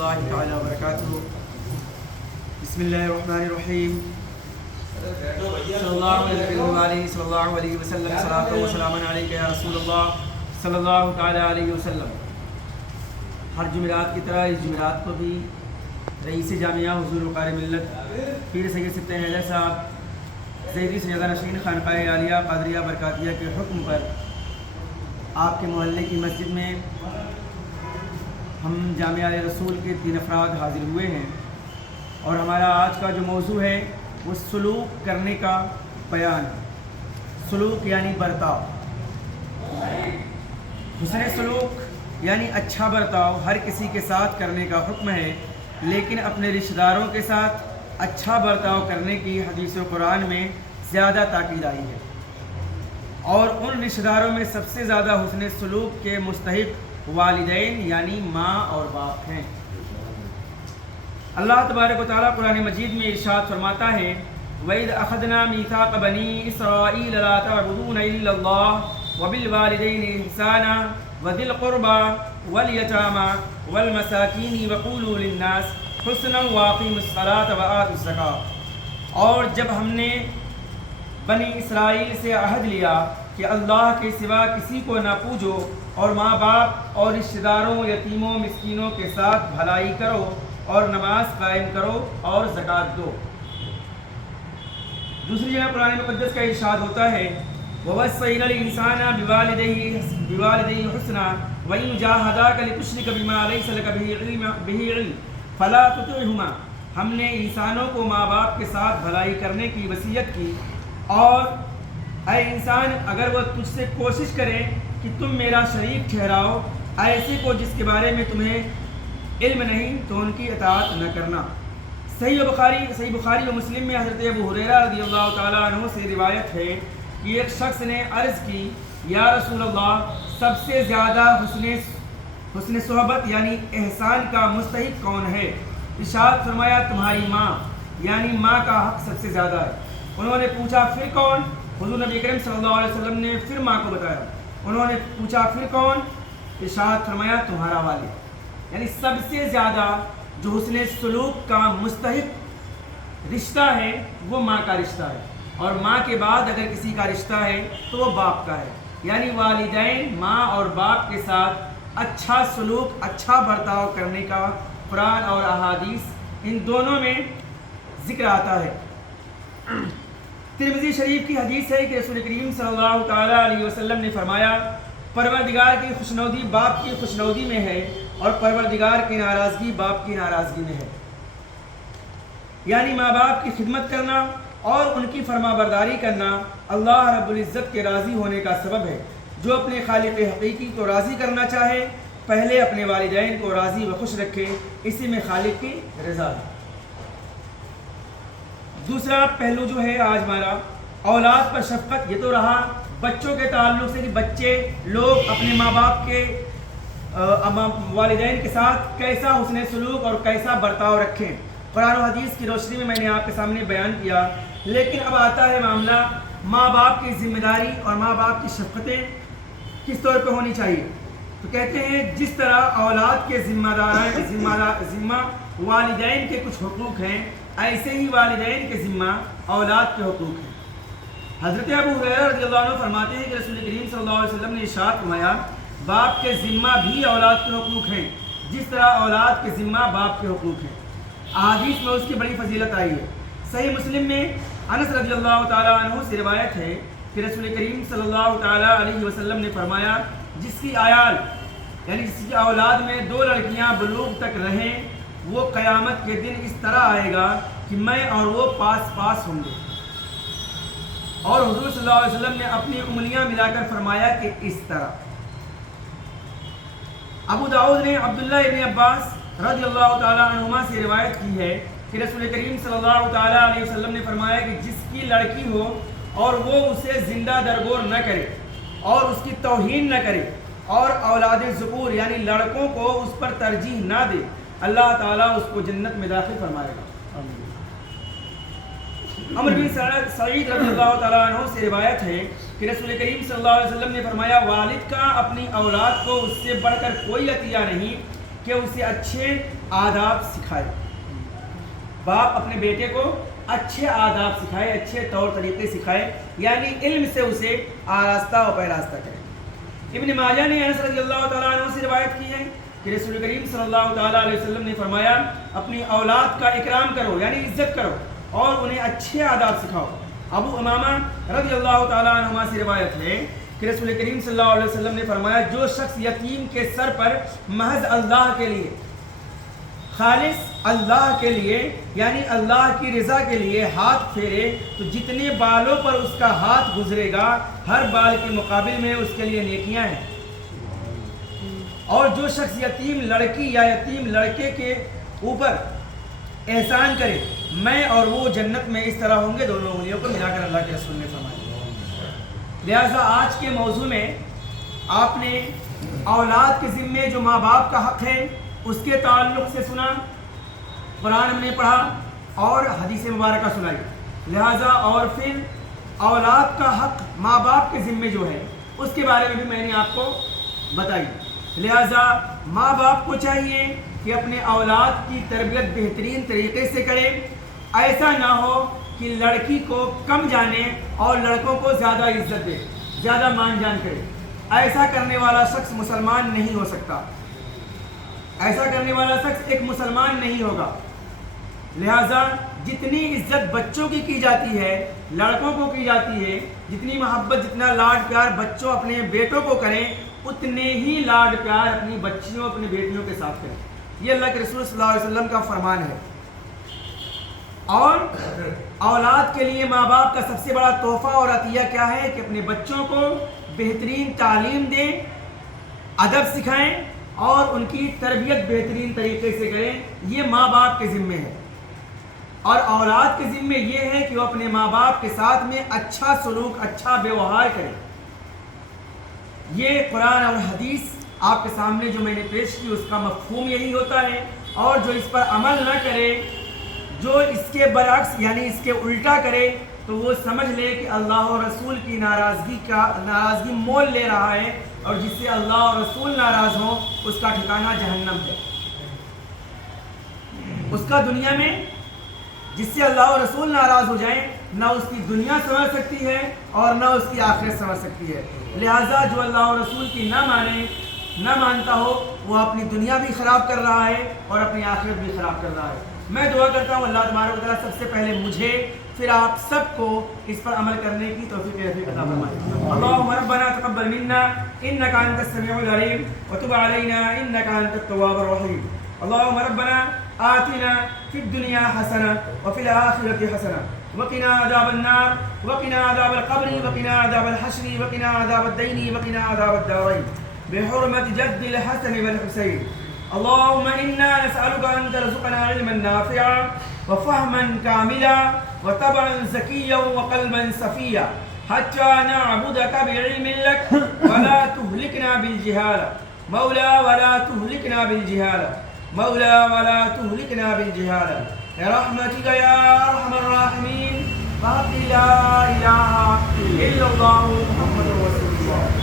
اللہ تعالی وبرکاتہ۔ بسم اللہ الرحمن الرحیم۔ صلی اللہ علیہ وسلم، صلاۃ و سلام علیک یا رسول اللہ صلی اللہ تعالی علیہ وسلم۔ ہر جمعرات کی طرح اس جمعرات کو بھی رئیس جامعہ حضور وقار ملت پیر سید سبت حیدر صاحب زیدی سیدہ نشین خانقاہ عالیہ قادریہ برکاتیہ کے حکم پر آپ کے محلے کی مسجد میں ہم جامعہ رسول کے 3 افراد حاضر ہوئے ہیں، اور ہمارا آج کا جو موضوع ہے وہ سلوک کرنے کا بیان ہے۔ سلوک یعنی برتاؤ، حسن سلوک یعنی اچھا برتاؤ ہر کسی کے ساتھ کرنے کا حکم ہے، لیکن اپنے رشتہ داروں کے ساتھ اچھا برتاؤ کرنے کی حدیث و قرآن میں زیادہ تاکید آئی ہے، اور ان رشتہ داروں میں سب سے زیادہ حسن سلوک کے مستحق والدین یعنی ماں اور باپ ہیں۔ اللہ تبارک و تعالیٰ قرآن مجید میں ارشاد فرماتا ہے وَإِذْ أَخَذْنَا مِيثَاقَ بَنِي إِسْرَائِيلَ لَا تَعْبُدُونَ إِلَّا اللَّهَ وَبِالْوَالِدَيْنِ إِحْسَانًا وَذِي الْقُرْبَى وَالْيَتَامَى وَالْمَسَاكِينِ وَقُولُوا لِلنَّاسِ حُسْنًا وَأَقِيمُوا الصَّلَاةَ وَآتُوا الزَّكَاةَ۔ اور جب ہم نے بنی اسرائیل سے عہد لیا کہ اللہ کے سوا کسی کو نہ پوجو، اور ماں باپ اور رشتہ داروں، یتیموں، مسکینوں کے ساتھ بھلائی کرو، اور نماز قائم کرو اور زکوٰۃ دو۔ دوسری جگہ قرآن مقدس کا ارشاد ہوتا ہے وَوَصَّيْنَا الْإِنسَانَ بِوَالِدَيْهِ حُسْنًا وَإِنْ جَاهَدَاكَ لِتُشْرِكَ بِمَا لَيْسَ لَكَ بِهِ عِلْمٌ فَلَا تُطِعْهُمَا۔ ہم نے انسانوں کو ماں باپ کے ساتھ بھلائی کرنے کی وصیت کی، اور اے انسان اگر وہ تجھ سے کوشش کریں کہ تم میرا شریک ٹھہراؤ ایسے کو جس کے بارے میں تمہیں علم نہیں، تو ان کی اطاعت نہ کرنا۔ صحیح بخاری و مسلم میں حضرت ابو ہریرہ رضی اللہ تعالیٰ عنہ سے روایت ہے کہ ایک شخص نے عرض کی یا رسول اللہ، سب سے زیادہ حسن صحبت یعنی احسان کا مستحق کون ہے؟ ارشاد فرمایا تمہاری ماں، یعنی ماں کا حق سب سے زیادہ ہے۔ انہوں نے پوچھا پھر کون؟ حضور نبی کریم صلی اللہ علیہ وسلم نے پھر ماں کو بتایا۔ انہوں نے پوچھا پھر کون؟ ارشاد فرمایا تمہارا والد۔ یعنی سب سے زیادہ جو حسن سلوک کا مستحق رشتہ ہے وہ ماں کا رشتہ ہے، اور ماں کے بعد اگر کسی کا رشتہ ہے تو وہ باپ کا ہے۔ یعنی والدین، ماں اور باپ کے ساتھ اچھا سلوک، اچھا برتاؤ کرنے کا قرآن اور احادیث ان دونوں میں ذکر آتا ہے۔ ترمذی شریف کی حدیث ہے کہ رسول کریم صلی اللہ تعالیٰ علیہ وسلم نے فرمایا پروردگار کی خوشنودی باپ کی خوشنودی میں ہے، اور پروردگار کی ناراضگی باپ کی ناراضگی میں ہے۔ یعنی ماں باپ کی خدمت کرنا اور ان کی فرما برداری کرنا اللہ رب العزت کے راضی ہونے کا سبب ہے۔ جو اپنے خالق حقیقی کو راضی کرنا چاہے پہلے اپنے والدین کو راضی و خوش رکھے، اسی میں خالق کی رضا ہے۔ دوسرا پہلو جو ہے آج ہمارا اولاد پر شفقت، یہ تو رہا بچوں کے تعلق سے کہ بچے لوگ اپنے ماں باپ کے والدین کے ساتھ کیسا حسن سلوک اور کیسا برتاؤ رکھیں۔ قرآن و حدیث کی روشنی میں نے آپ کے سامنے بیان کیا، لیکن اب آتا ہے معاملہ ماں باپ کی ذمہ داری اور ماں باپ کی شفقتیں کس طور پہ ہونی چاہیے۔ تو کہتے ہیں جس طرح اولاد کے ذمہ والدین کے کچھ حقوق ہیں، ایسے ہی والدین کے ذمہ اولاد کے حقوق ہیں۔ حضرت ابو ہریرہ رضی اللہ عنہ فرماتے ہیں کہ رسول کریم صلی اللہ علیہ وسلم نے ارشاد فرمایا باپ کے ذمہ بھی اولاد کے حقوق ہیں جس طرح اولاد کے ذمہ باپ کے حقوق ہیں۔ احادیث میں اس کی بڑی فضیلت آئی ہے۔ صحیح مسلم میں انس رضی اللہ تعالیٰ عنہ سے روایت ہے کہ رسول کریم صلی اللہ تعالیٰ علیہ وسلم نے فرمایا جس کی عیال یعنی جس کی اولاد میں 2 لڑکیاں بلوغ تک رہیں، وہ قیامت کے دن اس طرح آئے گا کہ میں اور وہ پاس پاس ہوں گے۔ اور حضور صلی اللہ علیہ وسلم نے اپنی انگلیاں ملا کر فرمایا کہ اس طرح۔ ابو داؤد نے عبداللہ ابن عباس رضی اللہ تعالیٰ عنہما سے روایت کی ہے کہ رسول کریم صلی اللہ تعالیٰ علیہ وسلم نے فرمایا کہ جس کی لڑکی ہو اور وہ اسے زندہ درگور نہ کرے اور اس کی توہین نہ کرے اور اولاد ذکور یعنی لڑکوں کو اس پر ترجیح نہ دے، اللہ تعالیٰ اس کو جنت میں داخل فرمائے گا۔ عمر بن سعید رضی اللہ تعالیٰ عنہ سے روایت ہے کہ رسول کریم صلی اللہ علیہ وسلم نے فرمایا والد کا اپنی اولاد کو اس سے بڑھ کر کوئی عطیہ نہیں کہ اسے اچھے آداب سکھائے. باپ اپنے بیٹے کو اچھے آداب سکھائے, اچھے طور طریقے سکھائے, یعنی علم سے اسے آراستہ و پیراستہ کرے. ابن ماجہ نے انس رضی اللہ تعالیٰ عنہ سے روایت کی ہے کہ رسول کریم صلی اللہ تعالیٰ علیہ وسلم نے فرمایا اپنی اولاد کا اکرام کرو یعنی عزت کرو اور انہیں اچھے آداب سکھاؤ. ابو امامہ رضی اللہ تعالیٰ عنہ سے روایت ہے کہ رسول کریم صلی اللہ علیہ وسلم نے فرمایا جو شخص یتیم کے سر پر محض اللہ کے لیے, خالص اللہ کے لیے یعنی اللہ کی رضا کے لیے ہاتھ پھیرے تو جتنے بالوں پر اس کا ہاتھ گزرے گا ہر بال کے مقابل میں اس کے لیے نیکیاں ہیں. اور جو شخص یتیم لڑکی یا یتیم لڑکے کے اوپر احسان کرے میں اور وہ جنت میں اس طرح ہوں گے دونوں انگلیوں کو ملا کر اللہ کے رسول نے فرمایا. لہٰذا آج کے موضوع میں آپ نے اولاد کے ذمے جو ماں باپ کا حق ہے اس کے تعلق سے سنا, قرآن ہم نے پڑھا اور حدیث مبارکہ سنائی. لہٰذا اور پھر اولاد کا حق ماں باپ کے ذمے جو ہے اس کے بارے میں بھی میں نے آپ کو بتائی. لہٰذا ماں باپ کو چاہیے کہ اپنے اولاد کی تربیت بہترین طریقے سے کرے. ایسا نہ ہو کہ لڑکی کو کم جانے اور لڑکوں کو زیادہ عزت دے, زیادہ مان جان کرے. ایسا کرنے والا شخص مسلمان نہیں ہو سکتا, ایسا کرنے والا شخص ایک مسلمان نہیں ہوگا. لہٰذا جتنی عزت بچوں کی جاتی ہے لڑکوں کو کی جاتی ہے, جتنی محبت جتنا لاڈ پیار بچوں اپنے بیٹوں کو کریں اتنے ہی لاڈ پیار اپنی بچیوں اپنی بیٹیوں کے ساتھ کریں. یہ اللہ کے رسول صلی اللہ علیہ وسلم کا فرمان ہے. اور اولاد کے لیے ماں باپ کا سب سے بڑا تحفہ اور عطیہ کیا ہے کہ اپنے بچوں کو بہترین تعلیم دیں, ادب سکھائیں اور ان کی تربیت بہترین طریقے سے کریں. یہ ماں باپ کے ذمے ہے. اور اولاد کے ذمے یہ ہے کہ وہ اپنے ماں باپ کے ساتھ میں اچھا سلوک اچھا ویوہار کریں. یہ قرآن اور حدیث آپ کے سامنے جو میں نے پیش کی اس کا مفہوم یہی ہوتا ہے. اور جو اس پر عمل نہ کرے, جو اس کے برعکس یعنی اس کے الٹا کرے تو وہ سمجھ لے کہ اللہ اور رسول کی ناراضگی مول لے رہا ہے, اور جس سے اللہ اور رسول ناراض ہوں اس کا ٹھکانہ جہنم ہے. اس کا دنیا میں جس سے اللہ اور رسول ناراض ہو جائیں نہ اس کی دنیا سنور سکتی ہے اور نہ اس کی آخرت سنور سکتی ہے. لہٰذا جو اللہ اور رسول کی نہ مانتا ہو وہ اپنی دنیا بھی خراب کر رہا ہے اور اپنی آخرت بھی خراب کر رہا ہے. میں دعا کرتا ہوں اللہ تبارک و تعالیٰ سب سے پہلے مجھے پھر آپ سب کو اس پر عمل کرنے کی توفیق عطا فرمائے. اللهم ربنا تقبل منا انك انت السميع العليم وتب علينا انك انت التواب الرحيم. اللهم ربنا آتنا في الدنيا حسنة وفي الآخرة حسنة وقنا عذاب النار وقنا عذاب القبر وقنا عذاب الحشر وقنا عذاب الدين وقنا عذاب الدارين بحرمة جد الحسن والحسين. اللهم إنا نسألك أن ترزقنا علما نافعا وفهما كاملا وطبعا زكيا وقلبا صفيا حتى نعبدك بعلم لك ولا تهلكنا بالجهالة مولا ولا تهلكنا بالجهالة مولا ولا تهلكنا بالجهالة برحمتك يا أرحم الراحمين. لا إله إلا الله محمد رسول الله.